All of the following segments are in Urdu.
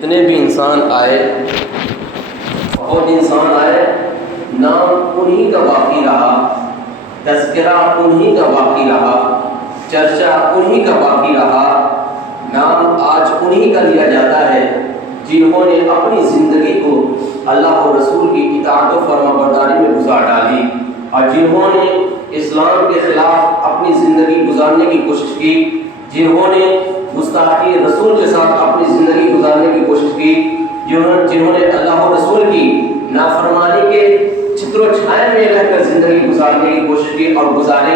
جتنے بھی انسان آئے، بہت انسان آئے، نام انہی کا باقی رہا، تذکرہ انہی کا باقی رہا، چرچا انہی کا باقی رہا، نام آج انہی کا لیا جاتا ہے جنہوں نے اپنی زندگی کو اللہ و رسول کی اطاعت و فرما برداری میں گزار ڈالی، اور جنہوں نے اسلام کے خلاف اپنی زندگی گزارنے کی کوشش کی، جنہوں نے گستاخی رسول کے ساتھ اپنی زندگی گزارنے کی کوشش کی، جنہوں نے اللہ و رسول کی نافرمانی کے چتر و چھائے میں رہ کر زندگی گزارنے کی کوشش کی اور گزارے،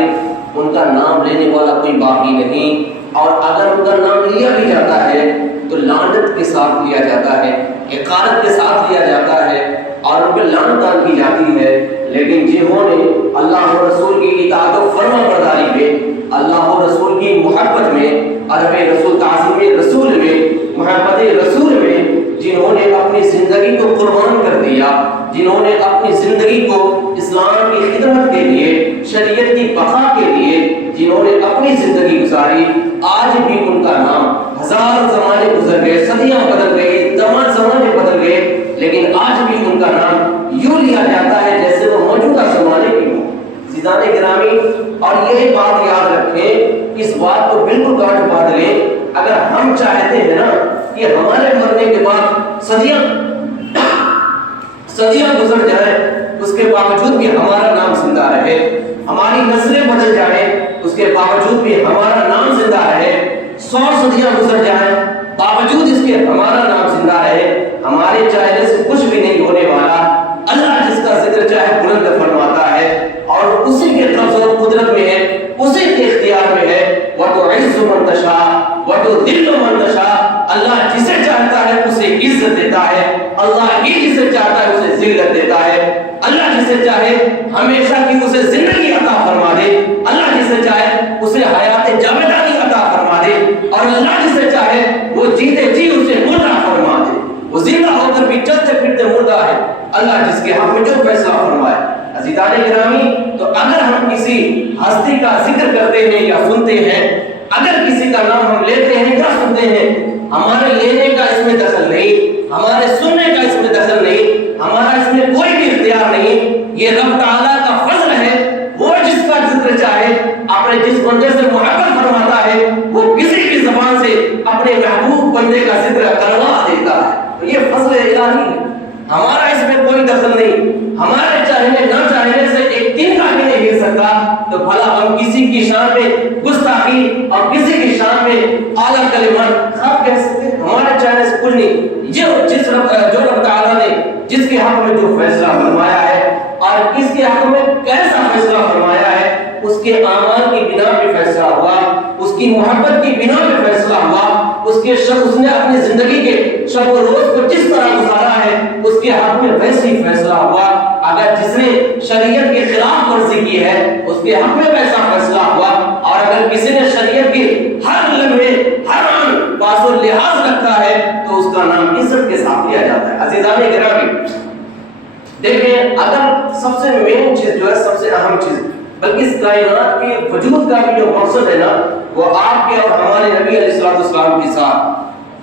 ان کا نام لینے والا کوئی باقی نہیں، اور اگر ان کا نام لیا بھی جاتا ہے تو لعنت کے ساتھ لیا جاتا ہے، حقارت کے ساتھ لیا جاتا ہے اور ان پہ لعنت کی جاتی ہے۔ لیکن جنہوں نے اللہ و رسول کی اطاعت و فرما برداری میں، اللہ و رسول کی محبت میں، ادب رسول، تعظیم رسول میں، محبت رسول میں، جنہوں نے اپنی زندگی کو قربان کر دیا، جنہوں نے اپنی زندگی کو اسلام کی خدمت کے لیے، شریعت کی بقا کے لیے جنہوں نے اپنی زندگی گزاری، آج بھی ان کا نام، ہزار زمانے گزر گئے، صدیاں بدل گئی، تمام زمانے بدل گئے، لیکن آج بھی ان کا نام یوں لیا جاتا ہے جیسے وہ موجودہ زمانے کی ہو۔ عزیزان گرامی، اور یہ بات یاد رکھیں، اس بات کو بالکل گانٹھ باندھ لیں، اگر ہم چاہتے ہیں نا کہ ہمارے مرنے کے بعد صدیاں گزر جائیں، اس کے باوجود بھی ہمارا نام زندہ رہے، ہماری نسلیں بدل جائیں، اس کے باوجود بھی ہمارا نام زندہ رہے، 100 صدیاں گزر جائیں، باوجود اس کے ہمارا نام زندہ رہے، ہمارے چاہنے سے کچھ بھی نہیں ہونے والا۔ اللہ جس کا ذکر چاہے بلند فرماتا ہے، اور اسی کے قبض و قدرت میں ہے، اسی کے اختیار میں ہے۔ وَتُعِزُّ مَن تَشَاءُ وَتُذِلُّ مَن تَشَاءُ، اللہ جسے چاہتا ہے اسے عزت دیتا ہے، اللہ ہی جسے چاہتا ہے اسے ذلت دیتا ہے، اللہ جسے چاہے ہمیشہ کی اسے زندگی عطا فرما دے، اللہ جسے چاہے اسے حیات جاودانی عطا فرما دے، اور اللہ جسے چاہے وہ جیتے جی اسے مردہ فرما دے، وہ زندہ ہو کر بھی چلتے پھرتے مردہ ہے، اللہ جس کے حق میں جو فیصلہ فرمائے۔ عزیزان گرامی، تو اگر ہم کسی ہستی کا ذکر کرتے ہیں یا سنتے ہیں، اگر کسی کا نام ہم لیتے ہیں یا سنتے ہیں، ہمارے لینے کا اس میں دخل نہیں، ہمارے سننے کا اس میں دخل نہیں، ہمارا اس میں کوئی بھی اختیار نہیں، یہ رب تعالیٰ کا فضل ہے، وہ جس کا ذکر چاہے اپنے جس بندے سے محبت فرماتا ہے، وہ کسی کی زبان سے اپنے محبوب بندے کا ذکر کروا دیتا ہے، تو یہ فضل الہی ہے، ہمارا اس میں کوئی دخل نہیں، ہمارے چاہنے نہ چاہنے سے ایک دن کا بھی نہیں گر سکتا، تو بھلا ہم کسی کی شان میں گستاخی اور کسی کی شان میں اعلیٰ کلمات خراب کہہ سکتے ہیں؟ ہمارے چاہنے سے کچھ نہیں، جو رب تعالیٰ نے جس کے حق میں جو فیصلہ فرمایا ہے اور کس کے حق میں کیسا فیصلہ فرمایا ہے، اس کے اعمال کی بنا پہ فیصلہ ہوا، اس کی محبت کی بنا پہ فیصلہ ہوا، اس نے اپنی زندگی کے شب و روز کو جس طرح گزارا ہے اس کے حق میں ویسے ہی فیصلہ ہوا۔ اگر جس نے شریعت کے خلاف ورزی کی ہے اس کے حق میں ویسا فیصلہ ہوا، اور اگر کسی نے شریعت کے ہر لمحے ہر آن پاس و لحاظ رکھا ہے تو اس کا نام عزت کے ساتھ لیا جاتا ہے۔ عزیزان گرامی، دیکھیں، اگر سب سے مین چیز جو ہے، سب سے اہم چیز، بلکہ اس کائنات کے وجود کا بھی جو مقصد ہے نا، وہ آپ کے اور ہمارے نبی علیہ السلام کے ساتھ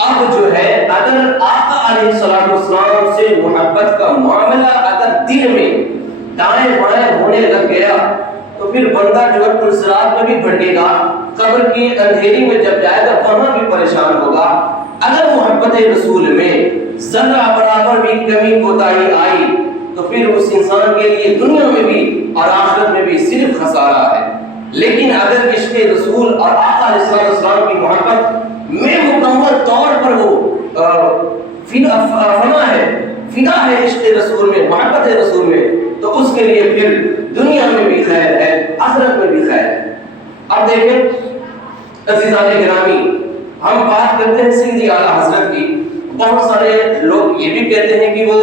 اب جو ہے، اگر آقا علیہ السلام سے محبت کا معاملہ اگر دل میں دائیں بائیں ہونے لگ گیا تو پھر بندہ جو ہے پرسرات میں بھی بھٹکے گا، قبر کی اندھیری میں جب جائے گا وہاں بھی پریشان ہوگا۔ اگر محبت رسول میں ذرہ برابر بھی کمی کوتاہی آئی تو پھر اس انسان کے لیے دنیا میں بھی اور آخرت میں بھی صرف خسارہ ہے۔ لیکن اگر عشق رسول اور آقا علیہ السلام کی محبت میں مکمل طور پر وہ فنا ہے، فدا ہے عشق رسول میں، محبت رسول میں، تو اس کے لیے پھر دنیا میں بھی خیر ہے، آخرت میں بھی خیر ہے۔ اب دیکھیں عزیزان گرامی، ہم بات کرتے ہیں سیدھی اعلیٰ حضرت کی، بہت سارے لوگ یہ بھی کہتے ہیں کہ وہ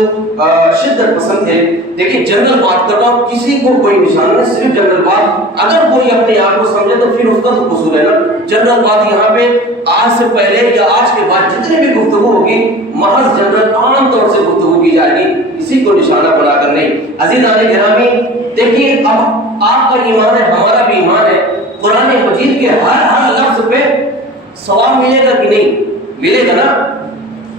شدت پسند ہے۔ دیکھیں، جنرل بات کر رہا ہوں، کسی کو کوئی نشان نہیں، صرف جنرل بات، اگر کوئی اپنے آپ کو سمجھے تو پھر اس کا تو قصور ہے نا۔ جنرل بات یہاں پہ آج سے پہلے یا آج کے بعد جتنی بھی گفتگو ہوگی محض جنرل عام طور سے گفتگو کی جائے گی، کسی کو نشانہ بنا کر نہیں۔ عزیزان گرامی، دیکھیے، اب آپ کا ایمان ہے، ہمارا بھی ایمان ہے، قرآن مجید کے ہر لفظ پہ ثواب ملے گا کہ نہیں؟ ملے گا نا۔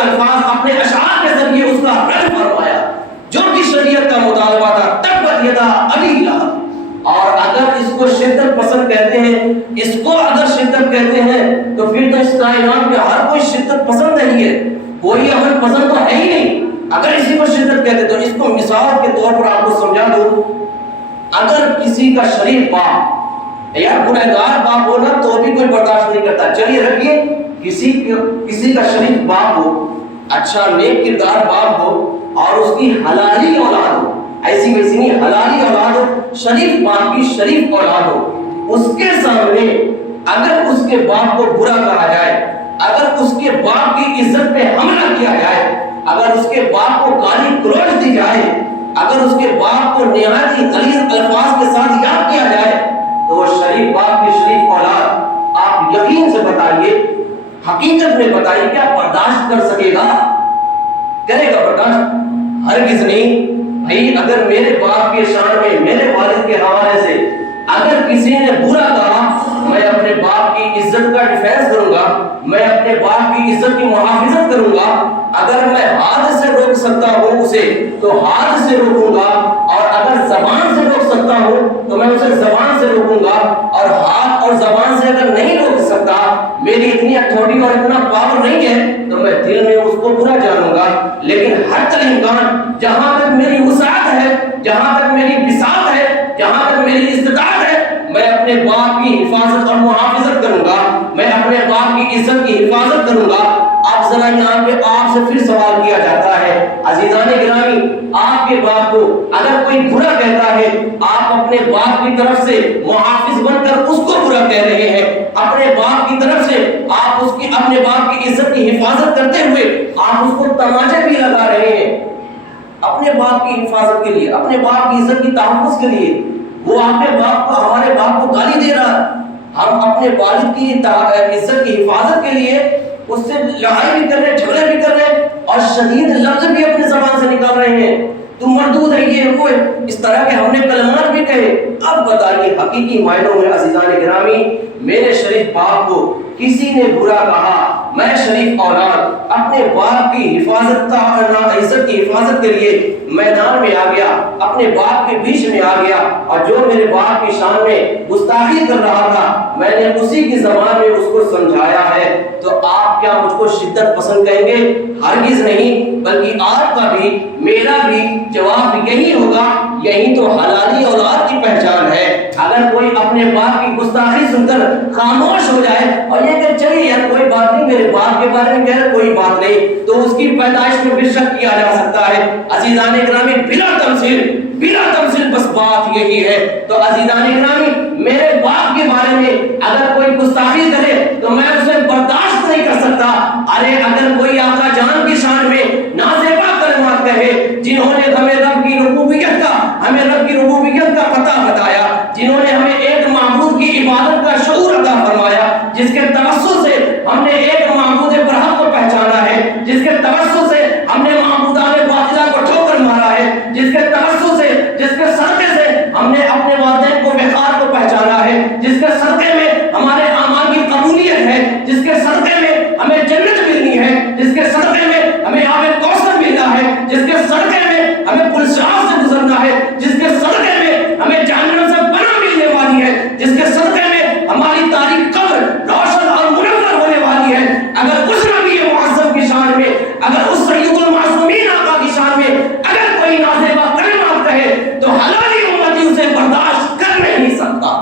الفاظ اپنے اشعار کے ذریعے اس کا رد فرمایا جو کہ شریعت کا مطالبہ تھا، تبت یدا ابی لہب۔ اور اگر اس کو شدت پسند کہتے ہیں، اس کو اگر شدت کہتے ہیں تو پھر تو اس کائنات میں ہر کوئی شدت پسند نہیں ہے، کوئی امن پسند تو ہے ہی نہیں اگر اسی کو شدت کہتے۔ تو اس کو مثال کے طور پر آپ کو سمجھا دوں، اگر کسی کا شریف باپ یا گنہگار باپ ہو نا تو بھی کوئی برداشت نہیں کرتا، چلیے رکھیے کسی کا شریف باپ ہو، اچھا نیک کردار باپ ہو اور اس کی حلالی اولاد ہو، ایسی ویسی نہیں، حلالی اولاد ہو، شریف باپ کی شریف اولاد ہو، اس کے سامنے اگر اس کے باپ کو برا کہا جائے، اگر اس کے باپ کی عزت پہ حملہ کیا جائے، اگر اس کے باپ کو گالی گلوچ دی جائے، اگر اس کے باپ کو نہایت ہی غلیظ الفاظ کے ساتھ یاد کیا جائے، تو وہ شریف باپ کی شریف اولاد آپ یقین سے بتائیے، حقیقت میں بتائیے، کیا برداشت کر سکے گا؟ کرے گا برداشت؟ ہرگز نہیں۔ بھائی اگر میرے باپ کے شان میں، میرے والد کے حوالے سے اگر کسی نے برا کہا، میں اپنے باپ کی عزت کا ڈیفینس کروں گا، میں اپنے باپ کی عزت کی محافظت کروں گا۔ اگر میں ہاتھ سے روک سکتا ہوں اسے تو ہاتھ سے روکوں گا، اور اگر زبان سے روک سکتا ہوں تو میں اسے زبان سے روکوں گا، اور ہاتھ اور زبان سے اگر نہیں روک سکتا، میری اتنی اتھارٹی اور اتنا پاور نہیں ہے، تو میں دل میں اس کو برا جانوں گا۔ لیکن حتی الامکان جہاں تک میری وسعت ہے، جہاں تک میری بساط ہے، جہاں تک میری استطاعت ہے، میں اپنے باپ کی حفاظت اور محافظت کروں گا، میں اپنے باپ کی عزت کی حفاظت کروں گا۔ آپ ذرا یہاں پہ آپ سے پھر سوال کیا جاتا ہے، عزیزان گرامی، آپ کے باپ کو اگر کوئی برا کہتا ہے، آپ اپنے باپ کی طرف سے محافظ بن کر اس کو برا کہہ رہے ہیں، اپنے باپ کی طرف سے آپ اس کی اپنے باپ کی عزت کی حفاظت کرتے ہوئے آپ اس کو تماچے بھی لگا رہے ہیں اپنے باپ کی حفاظت کے لیے، اپنے باپ کی عزت کی تحفظ کے لیے۔ وہ اپنے باپ کو، ہمارے باپ کو گالی دے رہا ہے، ہم اپنے والد کی عزت کی حفاظت کے لیے اس سے لڑائی بھی کر رہے ہیں، جھگڑے بھی کر رہے ہیں، اور شدید لفظ بھی اپنے زبان سے نکال رہے ہیں، تم مردود ہے، یہ وہ، اس طرح کے ہم نے کلمات بھی کہے۔ اب بتائیے حقیقی معنوں میں عزیزان گرامی، میرے شریف باپ کو کسی نے برا کہا، میں شریف اولاد اپنے باپ کی حفاظت عزت کی حفاظت کے لیے میدان میں آ گیا، اپنے باپ کے بیچ میں آ گیا، اور جو میرے باپ کی شان میں گستاخی کر رہا تھا میں نے اسی کی زبان میں اس کو سمجھایا ہے، تو آپ کیا مجھ کو شدت پسند کہیں گے؟ ہرگز نہیں، بلکہ آپ کا بھی میرا بھی جواب یہی ہوگا، یہی تو حلالی اولاد کی پہچان ہے۔ اگر کوئی اپنے باپ کی گستاخی سن کر خاموش ہو جائے اور یہ کہ چلیے یار کوئی بات نہیں، میرے باپ کے بارے میں کہہ رہے کوئی بات نہیں، تو اس کی پیدائش میں بھی شک کیا جا سکتا ہے۔ عزیزان گرامی، بلا تمثیل بس بات یہی ہے۔ تو عزیزان گرامی، میرے باپ کے بارے میں اگر کوئی گستاخی کرے تو میں اسے برداشت نہیں کر سکتا۔ ارے اگر کوئی آقا جان کی شان میں نازیبا کلمات کہے، جنہوں نے ہمیں رب کی ربوبیت کا پتہ بتایا، جنہوں نے ہمیں ایک معبود کی عبادت کا شعور عطا فرمایا، جس کے توسط سے ہم نے ایک معبود برحق کو پہچانا ہے، جس کے توسط سے ہم نے معبودان باطلہ کو ٹھوکر مارا ہے، جس کے توسط سے، جس کے صدقے سے ہم نے اپنے والدین کو وقار کو پہچانا ہے، جس کے صدقے میں ہمارے اعمال کی قبولیت ہے، جس کے صدقے میں ہمیں جنت ملنی ہے، جس کے صدقے میں ہمیں آب کوثر ملنا ہے، جس کے صدقے میں ہمیں پلسراف سے گزرنا ہے، جس کے صدقے میں ہمیں جہنم سے پناہ ملنے والی ہے، جس کے صدقے میں ہماری تاریخ قبر روشن اور منور ہونے والی ہے۔ اگر اس نبی معظم کی شان میں، اگر اس سید المعصومین آقا کی شان میں اگر کوئی نازیبا کلمات کہے تو حلالی امتی اسے برداشت کر نہیں سکتا،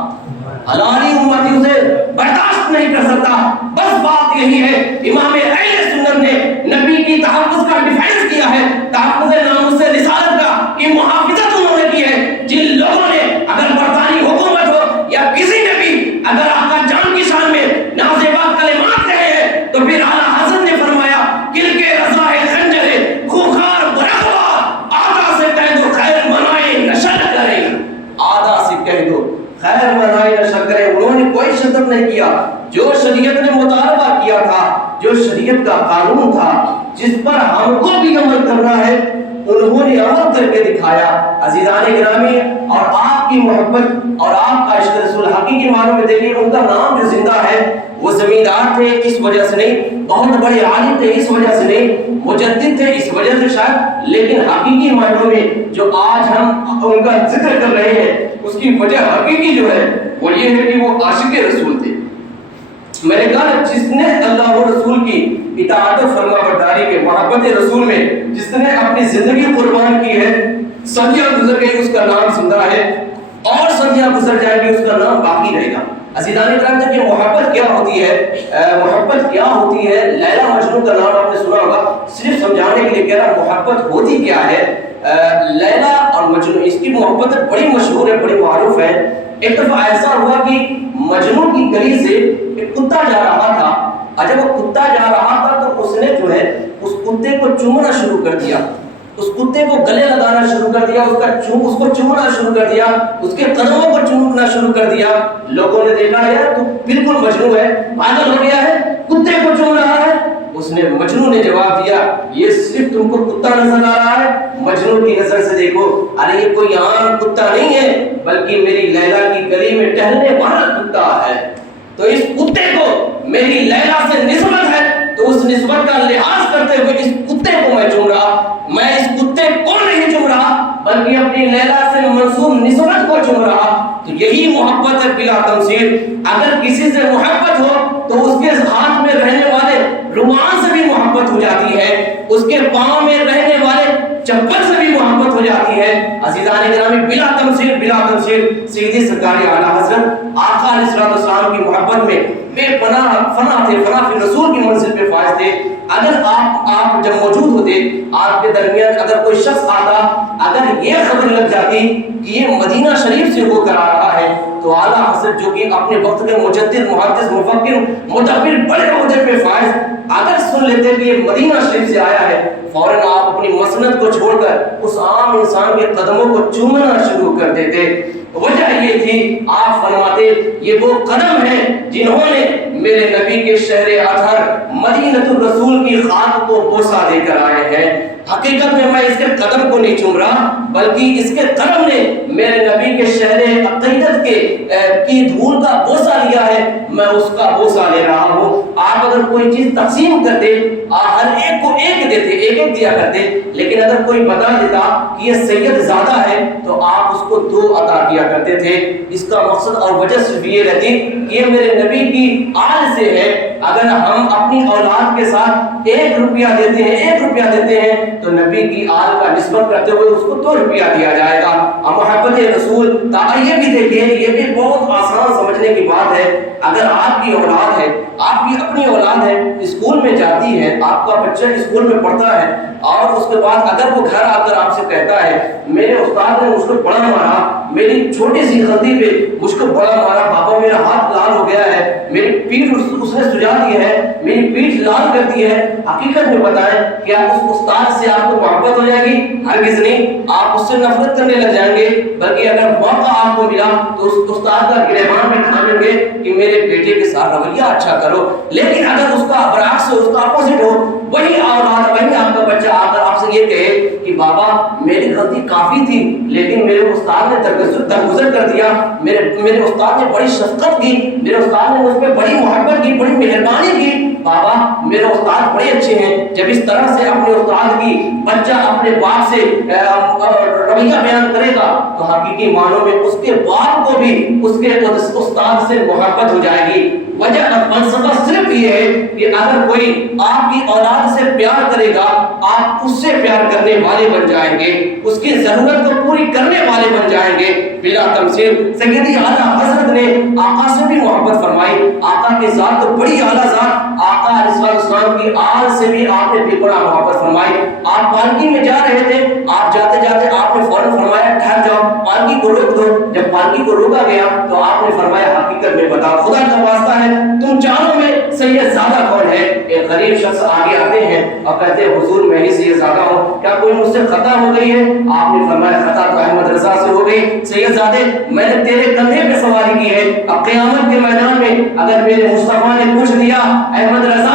حلالی امتی اسے برداشت نہیں کر سکتا۔ بس بات یہی ہے، امام اہل سنت نے نبی کی تحفظ کا ڈیفینس کیا ہے، تحفظ ناموس رسالت کا کی محافظت انہوں نے کی ہے۔ جن لوگوں نے اگر برطانوی حکومت ہو یا کسی نے بھی اگر آقا جان کی شان میں نازیبا کلمات کہے ہیں تو پھر اعلیٰ حضرت نے فرمایا کل کے رضا خنجر خوخار برخوار آدھا سے کہہ دو خیر منائے نشر کرے، آدھا سے کہہ دو خیر منائے نشر کرے۔ انہوں نے کوئی شدت نہیں کیا، جو شریعت نے مطالبہ کیا تھا، جو شریعت کا قانون تھا، جس پر ہم کو بھی عمل کرنا ہے، انہوں نے عمل کر کے دکھایا۔ عزیزان گرامی، اور آپ کی محبت اور آپ کا عشق رسول حقیقی معنوں میں دیکھیے ان کا نام جو زندہ ہے، وہ زمیندار تھے اس وجہ سے نہیں، بہت بڑے عالم تھے اس وجہ سے نہیں، مجدد تھے اس وجہ سے شاید، لیکن حقیقی معنوں میں جو آج ہم ان کا ذکر کر رہے ہیں اس کی وجہ حقیقی جو ہے وہ یہ ہے کہ وہ عاشق رسول تھے۔ میں نے کہا جس نے اللہ و رسول کی اطاعت و فرما برداری کے محبت رسول میں جس نے اپنی زندگی قربان کی ہے، صدیاں گزر گئی اس کا نام زندہ ہے اور صدیاں گزر جائیں گی اس کا نام باقی رہے گا۔ عزیزان کرام، کہ محبت کیا ہوتی ہے، محبت کیا ہوتی ہے، لیلا مجنون کا نام آپ نے سنا ہوگا، صرف سمجھانے کے لیے کہہ رہا محبت ہوتی کیا ہے۔ لیلا اور مجنون اس کی محبت بڑی مشہور ہے، بڑی معروف ہے۔ ایک دفعہ ایسا ہوا کہ مجنون کی گلی سے ایک کتا جا رہا تھا، اور جب وہ کتا جا رہا تھا تو اس نے جو ہے اس کتے کو چومنا شروع کر دیا، اس کتے کو گلے لگانا شروع کر دیا، اس کو چومنا شروع کر دیا، اس کے قدموں کو چومنا شروع کر دیا۔ لوگوں نے دیکھا یار تو بالکل مجنون ہے، پاگل ہو گیا ہے، کتے کو چوم رہا ہے۔ مجنون نے جواب دیا، یہ صرف تم کو کتا نظر آ رہا ہے، مجنون کی نظر سے دیکھو، ارے یہ کوئی عام کتا نہیں ہے بلکہ میری لیلا کی گلی میں ٹہلنے والا کتا ہے، تو اس کتے کو میری لیلا سے نسبت ہے، تو اس نسبت کا لحاظ کرتے ہوئے اس کتے کو میں چوم رہا، میں اس کتے کو نہیں چوم رہا بلکہ اپنی لیلا سے منسوب نسبت کو چوم رہا۔ تو یہی محبت ہے بلا تمثیل۔ اگر کسی سے محبت ہو تو اس کے ہاتھ میں رہنے والے رومان سے بھی محبت ہو جاتی ہے، اس کے پاؤں میں رہنے والے چپل سے بھی محبت ہو جاتی ہے۔ عزیزان گرامی، بلا تمثیل بلا تمثیل سیدھی سرکار اعلیٰ حضرت آقا علیہ السلام کی محبت میں بے پناہ فنا تھے، فنا فی رسول کی منزل پہ فائز تھے۔ اگر آپ جب موجود ہوتے، آپ کے درمیان اگر کوئی شخص آتا، اگر یہ خبر لگ جاتی کہ یہ مدینہ شریف سے ہو کر آ رہا ہے، تو اعلیٰ حضرت جو کہ اپنے وقت کے مجدد، محدث، مفکر، مدبر، بڑے عہدے پہ فائز، اگر سن لیتے کہ یہ مدینہ شریف سے آیا ہے، فوراً آپ اپنی مسند کو چھوڑ کر اس عام انسان کے قدموں کو چومنا شروع کر دیتے۔ وجہ یہ تھی، آپ فرماتے یہ وہ قدم ہیں جنہوں نے میرے نبی کے شہر اطہر مدینہ الرسول کی خاک کو بوسہ دے کر آئے ہیں۔ حقیقت میں اس کے قدم کو نہیں چوم رہا بلکہ اس کے قدم نے میرے نبی کے شہر عقیدت کی دھول کا بوسہ لیا ہے، میں اس کا بوسہ لے رہا ہوں۔ آپ اگر کوئی چیز تقسیم کرتے، ہر ایک کو ایک دیتے، ایک ایک دیا کرتے، لیکن اگر کوئی بتا دیتا کہ یہ سید زیادہ ہے تو آپ اس کو 2 عطا کیا کرتے تھے۔ اس کا مقصد اور وجہ صرف یہ رہتی کہ یہ میرے نبی کی آل سے ہے۔ اگر ہم اپنی اولاد کے ساتھ 1 روپیہ دیتے ہیں، 1 روپیہ دیتے ہیں تو نبی کی آل کا نسبت کرتے ہوئے اس کو 2 روپیہ دیا جائے گا۔ اور محبت رسول یہ بھی دیکھیے، یہ بھی بہت آسان سمجھنے کی بات ہے۔ اگر آپ کی اولاد ہے، آپ کی اپنی اولاد ہے، اسکول میں جاتی ہے، آپ کا بچہ اسکول میں پڑھتا ہے، اور اس کے بعد اگر وہ گھر آ کر آپ سے کہتا ہے میرے استاد نے مجھ کو بڑا مارا، میری چھوٹی سی غلطی پہ مجھ کو بڑا مارا، بابا میرا ہاتھ لال ہو گیا ہے، میری پیٹھ اس نے سجا دی ہے، میری پیٹھ لال کر دی ہے، حقیقت میں بتائیں کیا اس استاد سے آپ کو محبت ہو جائے گی؟ ہرگز نہیں، آپ اس سے نفرت کرنے لگ جائیں گے۔ بلکہ اگر موقع آپ کو ملا تو اس استاد کا گریبان میں تھامیں گے کہ میرے بیٹے کے ساتھ رویہ اچھا کرو۔ لیکن اگر اس کا برعکس ہو، اس کا اپوزٹ ہو، وہی اولاد، وہی آپ کا بچہ آ کر آپ سے یہ کہے کہ بابا میری غلطی کافی تھی لیکن میرے استاد نے درگزر کر دیا، میرے استاد نے بڑی شفقت کی، میرے استاد نے مجھ پہ بڑی محبت کی، بڑی مہربانی کی، بابا میرے استاد بڑے اچھے ہیں۔ جب اس طرح سے اپنے استاد کی بچہ اپنے باپ سے رویہ بیان کرے گا تو حقیقی معنوں میں اس کے باپ کو بھی اس کے استاد سے محبت ہو جائے گی۔ وجہ فلسفہ صرف یہ ہے کہ اگر کوئی آپ کی اولاد سے پیار کرے گا، آپ اس سے پیار کرنے والے بن جائیں گے، اس کی ضرورت کو پوری کرنے والے بن جائیں گے بلا تمثیل۔ سیدی اعلیٰ حضرت نے آقا سے بھی محبت فرمائی، آقا کی ذات تو بڑی اعلیٰ ذات، آقا علیہ السلام کی آل سے بھی آپ نے بھی بڑا محبت فرمائی۔ آپ پالکی میں جا رہے تھے، آپ جاتے جاتے آپ نے فوراً فرمایا ٹھہر جاؤ، پالکی کو روک دو۔ جب پالکی کو روکا گیا تو آپ نے فرمایا حقیقت میں بتاؤ، خدا کا واسطہ ہے تم چاروں میں سید زادہ کون ہے؟ ایک غریب شخص آگے آتے ہیں اور کہتے ہیں حضور میں ہی سید زادہ ہوں، کیا کوئی مجھ سے خطا ہو گئی ہے؟ آپ نے فرمایا خطا تو احمد رضا سے ہو گئی، سید زادے میں نے تیرے کندھے پہ سواری کی ہے، اب قیامت کے میدان میں اگر میرے مصطفیٰ نے پوچھ دیا احمد رضا